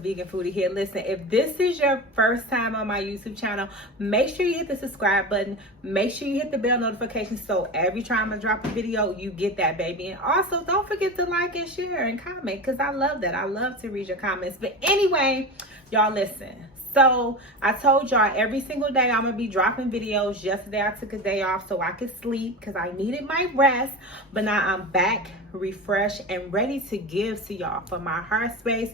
Vegan Foodie here. Listen, if this is your first time on my YouTube channel, make sure you hit the subscribe button. Make sure you hit the bell notification so every time I drop a video, you get that, baby. And also, don't forget to like and share and comment because I love that. I love to read your comments. But anyway, y'all listen. So I told y'all every single day I'm gonna be dropping videos. Yesterday I took a day off so I could sleep because I needed my rest. But now I'm back, refreshed, and ready to give to y'all from my heart space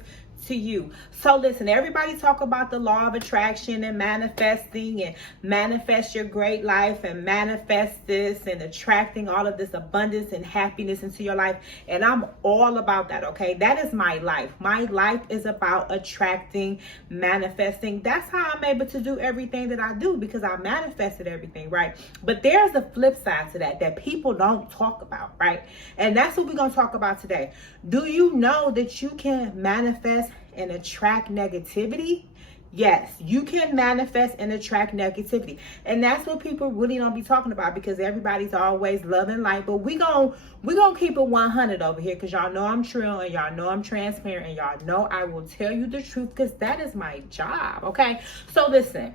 to you. So listen, everybody talk about the law of attraction and manifesting and manifest your great life and manifest this and attracting all of this abundance and happiness into your life. And I'm all about that, okay? That is my life. My life is about attracting, manifesting. That's how I'm able to do everything that I do because I manifested everything, right? But there's a flip side to that people don't talk about, right? And that's what we're going to talk about today. Do you know that you can manifest and attract negativity? Yes, you can manifest and attract negativity. And that's what people really don't be talking about because everybody's always loving life. But we gonna keep it 100 over here because y'all know I'm true and y'all know I'm transparent and y'all know I will tell you the truth because that is my job, okay? So listen.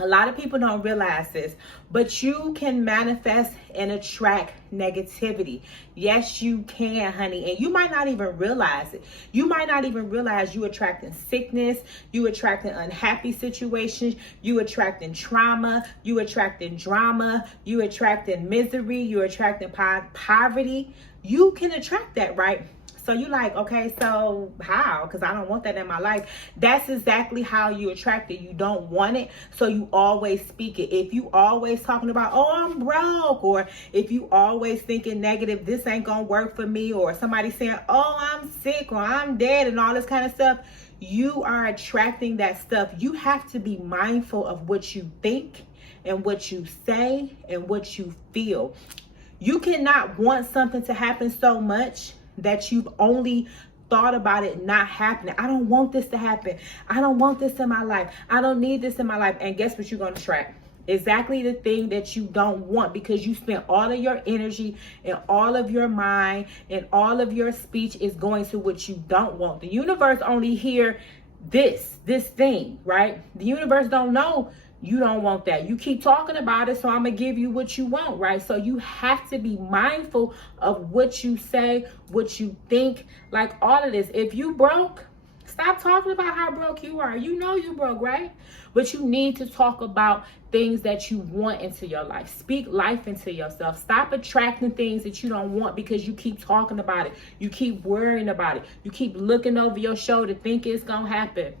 A lot of people don't realize this, but you can manifest and attract negativity. Yes, you can, honey. And you might not even realize it. You might not even realize you attracting sickness, you attracting unhappy situations, you attracting trauma, you attracting drama, you attracting misery, you attracting poverty. You can attract that, right? So you like, okay, so how? Because I don't want that in my life. That's exactly how you attract it. You don't want it, so you always speak it. If you always talking about, oh, I'm broke, or if you always thinking negative, this ain't gonna work for me, or somebody saying, oh, I'm sick, or I'm dead, and all this kind of stuff, you are attracting that stuff. You have to be mindful of what you think and what you say and what you feel. You cannot want something to happen so much that you've only thought about it not happening. I don't want this to happen. I don't want this in my life. I don't need this in my life. And guess what you're going to attract? Exactly the thing that you don't want because you spent all of your energy and all of your mind and all of your speech is going to what you don't want. The universe only hear this thing, right? The universe don't know you don't want that. You keep talking about it, so I'm going to give you what you want, right? So you have to be mindful of what you say, what you think, like all of this. If you broke, stop talking about how broke you are. You know you broke, right? But you need to talk about things that you want into your life. Speak life into yourself. Stop attracting things that you don't want because you keep talking about it. You keep worrying about it. You keep looking over your shoulder thinking it's going to happen.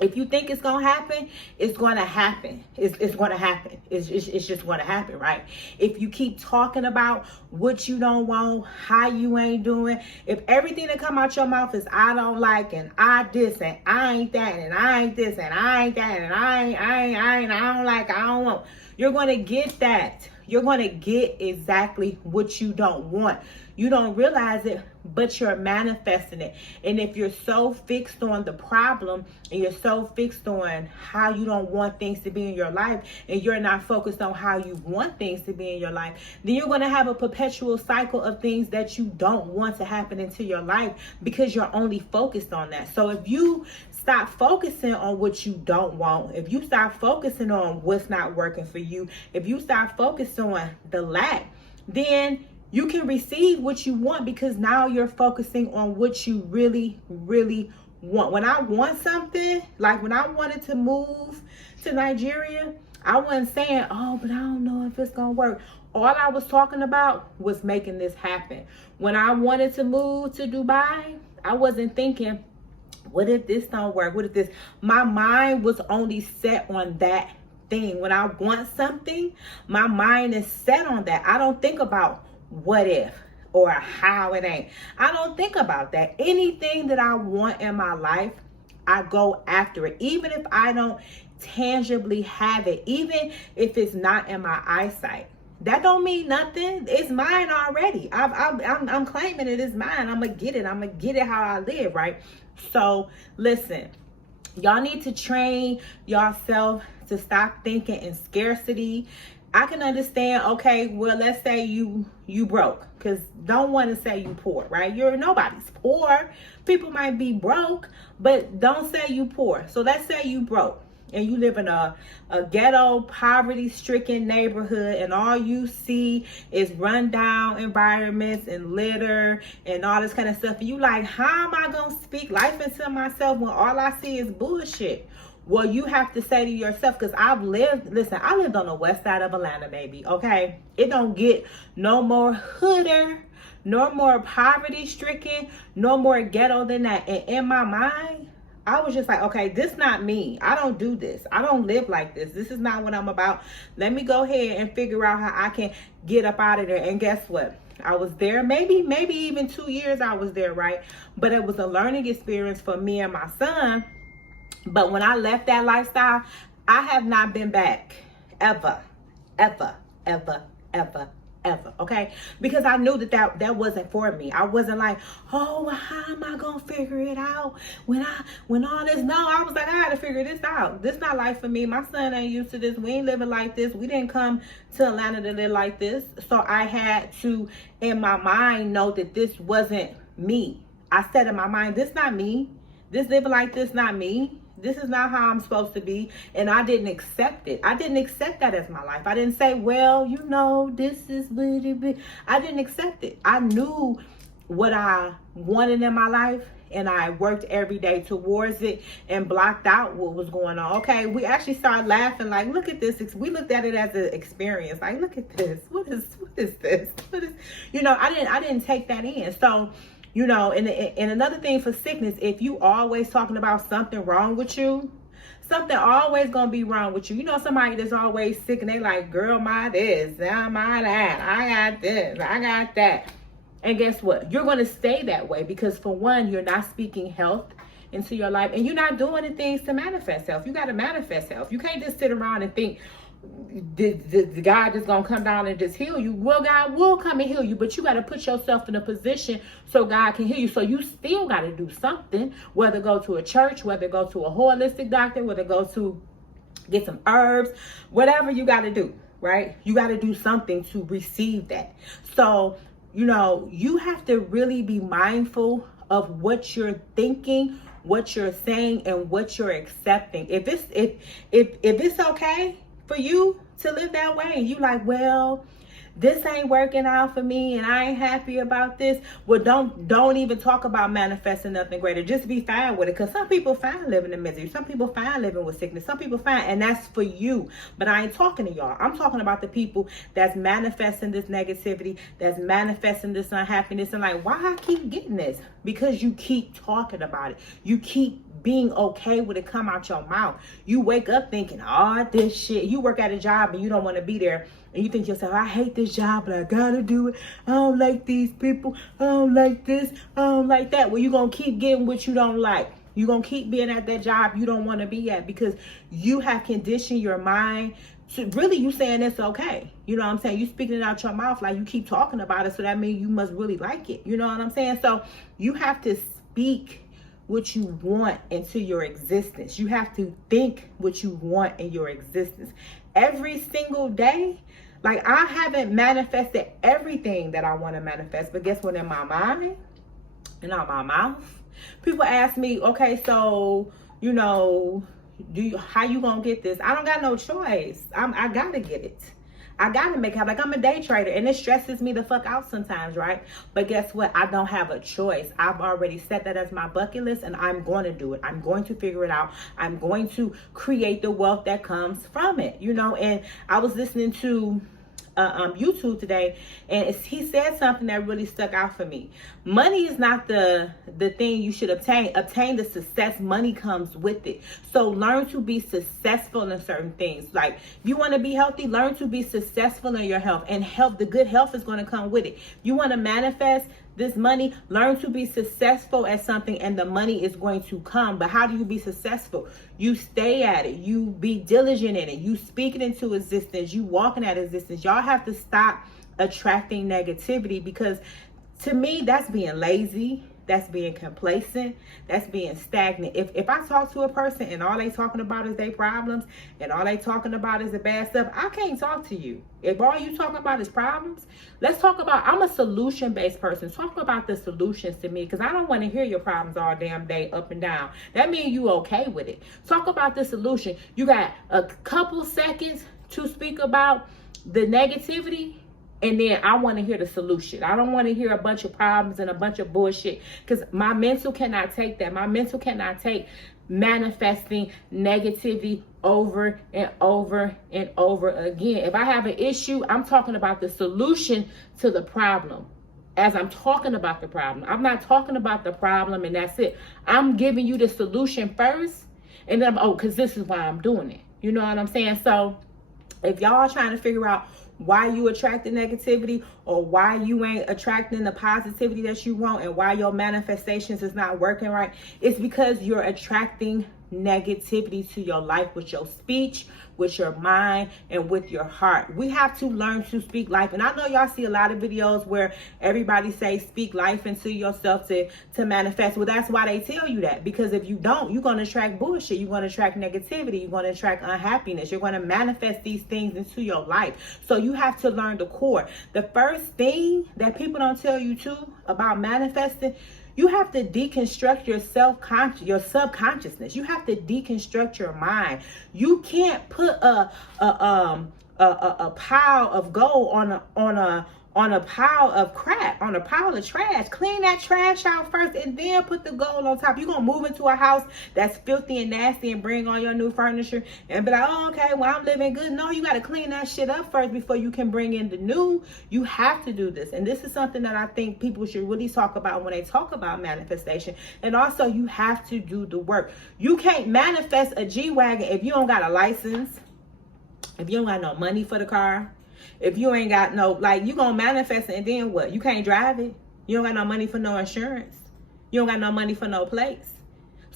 If you think it's going to happen, it's going to happen. It's going to happen. It's just going to happen, right? If you keep talking about what you don't want, how you ain't doing, if everything that come out your mouth is I don't like and I this and I ain't that and I ain't this and I ain't that and I don't like, I don't want, you're going to get that. You're going to get exactly what you don't want. You don't realize it, but you're manifesting it. And if you're so fixed on the problem and you're so fixed on how you don't want things to be in your life and you're not focused on how you want things to be in your life, then you're going to have a perpetual cycle of things that you don't want to happen into your life because you're only focused on that. So if you stop focusing on what you don't want, if you stop focusing on what's not working for you, if you stop focusing on the lack, then you can receive what you want because now you're focusing on what you really, really want. When I want something, like when I wanted to move to Nigeria, I wasn't saying, oh, but I don't know if it's going to work. All I was talking about was making this happen. When I wanted to move to Dubai, I wasn't thinking, what if this don't work? What if this? My mind was only set on that thing. When I want something, my mind is set on that. I don't think about what if or how it ain't. I don't think about that. Anything that I want in my life, I go after it. Even if I don't tangibly have it, even if it's not in my eyesight. That don't mean nothing. It's mine already. I'm claiming it is mine. I'm gonna get it. I'm gonna get it how I live, right? So listen, y'all need to train yourself to stop thinking in scarcity I can understand, okay, well, let's say you broke, because don't want to say you poor, right? Nobody's poor. People might be broke, but don't say you poor. So let's say you broke and you live in a ghetto, poverty-stricken neighborhood, and all you see is rundown environments and litter and all this kind of stuff. And you like, how am I gonna speak life into myself when all I see is bullshit? Well, you have to say to yourself, because I lived on the west side of Atlanta, baby, okay? It don't get no more hooder, no more poverty-stricken, no more ghetto than that. And in my mind, I was just like, okay, this not me. I don't do this. I don't live like this. This is not what I'm about. Let me go ahead and figure out how I can get up out of there. And guess what? I was there, maybe even 2 years I was there, right? But it was a learning experience for me and my son. But when I left that lifestyle, I have not been back ever, ever, ever, ever, ever, okay? Because I knew that wasn't for me. I wasn't like, oh, well, how am I gonna figure it out when all this? No, I was like, I gotta figure this out. This not life for me. My son ain't used to this. We ain't living like this. We didn't come to Atlanta to live like this. So I had to, in my mind, know that this wasn't me. I said in my mind, this not me. This living like this not me. This is not how I'm supposed to be. And I didn't accept it. I didn't accept that as my life. I didn't say, well, this is what it be. I didn't accept it. I knew what I wanted in my life, and I worked every day towards it and blocked out what was going on. Okay, we actually started laughing, like, look at this. We looked at it as an experience. Like, look at this. What is this? I didn't take that in. So, and another thing for sickness, if you always talking about something wrong with you, something always gonna be wrong with you. Somebody that's always sick and they like, girl, my this, my that, I got this, I got that. And guess what? You're gonna stay that way because, for one, you're not speaking health into your life, and you're not doing the things to manifest health. You gotta manifest health. You can't just sit around and think, the God just gonna come down and just heal you. Well, God will come and heal you, but you got to put yourself in a position so God can heal you. So you still got to do something, whether go to a church, whether go to a holistic doctor, whether go to get some herbs, whatever you got to do, right? You got to do something to receive that. So, you have to really be mindful of what you're thinking, what you're saying, and what you're accepting. If it's okay for you to live that way, and you like, well, this ain't working out for me and I ain't happy about this, well, don't even talk about manifesting nothing greater. Just be fine with it, because some people find living in misery, some people find living with sickness, some people find, and that's for you. But I ain't talking to y'all. I'm talking about the people that's manifesting this negativity, that's manifesting this unhappiness, and like, why I keep getting this? Because you keep talking about it. You keep being okay with it come out your mouth. You wake up thinking, oh, this shit. You work at a job and you don't want to be there, and you think to yourself, I hate this job, but I gotta do it. I don't like these people. I don't like this. I don't like that. Well, you're gonna keep getting what you don't like. You're gonna keep being at that job you don't want to be at, because you have conditioned your mind to really, you saying it's okay. You know what I'm saying? You speaking it out your mouth, like you keep talking about it, so that means you must really like it. You know what I'm saying? So you have to speak what you want into your existence. You have to think what you want in your existence every single day. Like, I haven't manifested everything that I want to manifest, but guess what? In my mind and on my mouth, people ask me, okay, so, how you gonna get this? I don't got no choice. I gotta get it. I gotta make it happen. Like, I'm a day trader, and it stresses me the fuck out sometimes, right? But guess what? I don't have a choice. I've already set that as my bucket list, and I'm going to do it. I'm going to figure it out. I'm going to create the wealth that comes from it, And I was listening to YouTube today, and he said something that really stuck out for me. Money is not the thing you should obtain. Obtain the success. Money comes with it. So learn to be successful in certain things. Like, if you want to be healthy, learn to be successful in your health, and the good health is going to come with it. You want to manifest this money, learn to be successful at something, and the money is going to come. But how do you be successful? You stay at it. You be diligent in it. You speak it into existence. You walking at existence. Y'all have to stop attracting negativity, because to me, that's being lazy. That's being complacent. That's being stagnant. If I talk to a person and all they talking about is their problems and all they talking about is the bad stuff, I can't talk to you. If all you talking about is problems, let's talk about, I'm a solution-based person. Talk about the solutions to me, because I don't want to hear your problems all damn day up and down. That means you okay with it. Talk about the solution. You got a couple seconds to speak about the negativity, and then I want to hear the solution. I don't want to hear a bunch of problems and a bunch of bullshit, because my mental cannot take that. My mental cannot take manifesting negativity over and over and over again. If I have an issue, I'm talking about the solution to the problem. As I'm talking about the problem, I'm not talking about the problem and that's it. I'm giving you the solution first, and then because this is why I'm doing it. You know what I'm saying? So if y'all trying to figure out why you attracting negativity, or why you ain't attracting the positivity that you want, and why your manifestations is not working right, it's because you're attracting negativity to your life with your speech, with your mind, and with your heart. We have to learn to speak life. And I know y'all see a lot of videos where everybody say speak life into yourself to manifest. Well, that's why they tell you that, because if you don't, you're going to attract bullshit. You're going to attract negativity. You're going to attract unhappiness. You're going to manifest these things into your life. So you have to learn the core. The first thing that people don't tell you too about manifesting, you have to deconstruct your subconsciousness. You have to deconstruct your mind. You can't put a pile of gold on a pile of crap, on a pile of trash. Clean that trash out first and then put the gold on top. You're going to move into a house that's filthy and nasty and bring all your new furniture and be like, oh, okay, well, I'm living good. No, you got to clean that shit up first before you can bring in the new. You have to do this. And this is something that I think people should really talk about when they talk about manifestation. And also, you have to do the work. You can't manifest a G-Wagon if you don't got a license, if you don't got no money for the car. If you ain't got no, like, you gonna manifest it and then what? You can't drive it. You don't got no money for no insurance. You don't got no money for no place.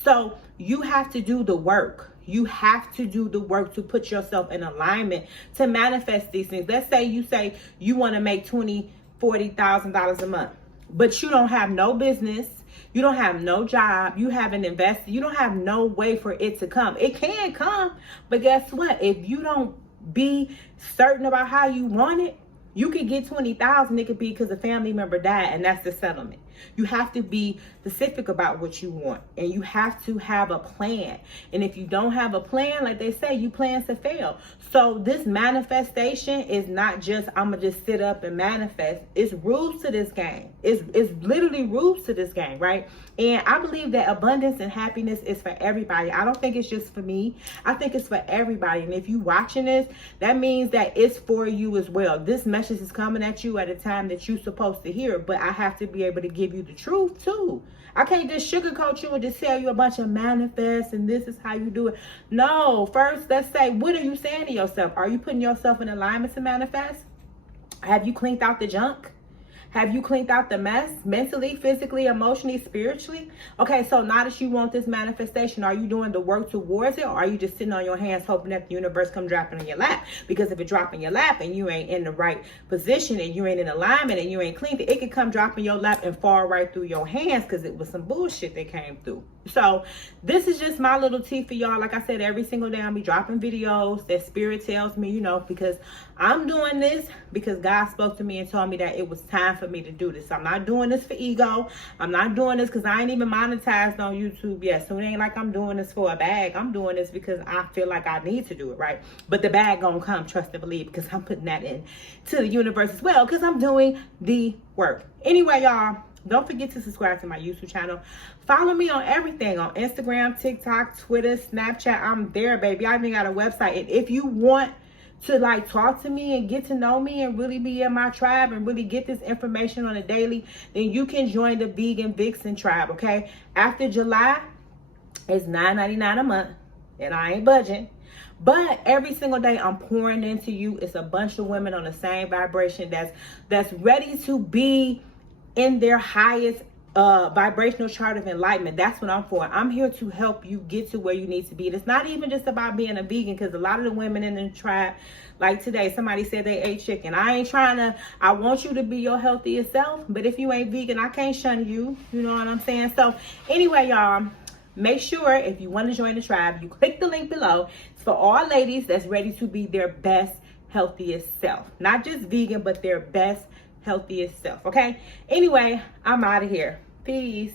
So you have to do the work. You have to do the work to put yourself in alignment to manifest these things. Let's say you want to make $20,000, $40,000 a month, but you don't have no business. You don't have no job. You haven't invested. You don't have no way for it to come. It can come, but guess what? If you don't be certain about how you want it, you could get 20,000. It could be because a family member died, and that's the settlement. You have to be specific about what you want, and you have to have a plan. And if you don't have a plan, like they say, you plan to fail. So this manifestation is not just, I'm gonna just sit up and manifest. It's rules to this game. It's literally rules to this game, right? And I believe that abundance and happiness is for everybody. I don't think it's just for me. I think it's for everybody. And if you watching this, that means that it's for you as well. This message is coming at you at a time that you're supposed to hear, but I have to be able to give you the truth too. I can't just sugarcoat you and just tell you a bunch of manifests and this is how you do it. No, first, let's say, what are you saying to yourself? Are you putting yourself in alignment to manifest? Have you cleaned out the junk? Have you cleaned out the mess mentally, physically, emotionally, spiritually? Okay, so now that you want this manifestation, are you doing the work towards it, or are you just sitting on your hands hoping that the universe come dropping in your lap? Because if it drop in your lap and you ain't in the right position and you ain't in alignment and you ain't cleaned it, it could come drop in your lap and fall right through your hands because it was some bullshit that came through. So this is just my little tea for y'all. Like I said, every single day I'll be dropping videos that spirit tells me, because I'm doing this because God spoke to me and told me that it was time for me to do this. I'm not doing this for ego. I'm not doing this because I ain't even monetized on YouTube yet. So it ain't like I'm doing this for a bag. I'm doing this because I feel like I need to do it, right? But the bag gonna come, trust and believe, because I'm putting that in to the universe as well, because I'm doing the work. Anyway, y'all, don't forget to subscribe to my YouTube channel. Follow me on everything, on Instagram, TikTok, Twitter, Snapchat. I'm there, baby. I even got a website. And if you want to talk to me and get to know me and really be in my tribe and really get this information on a daily, then you can join the Vegan Vixen tribe, okay? After July, it's $9.99 a month, and I ain't budging. But every single day I'm pouring into you. It's a bunch of women on the same vibration that's ready to be in their highest vibrational chart of enlightenment. That's what I'm for. I'm here to help you get to where you need to be. And it's not even just about being a vegan, because a lot of the women in the tribe, like today, somebody said they ate chicken. I want you to be your healthiest self, but if you ain't vegan, I can't shun you. You know what I'm saying? So anyway, y'all, make sure if you want to join the tribe, you click the link below. It's for all ladies that's ready to be their best, healthiest self. Not just vegan, but their best, healthiest self. Okay? Anyway, I'm out of here. Peace.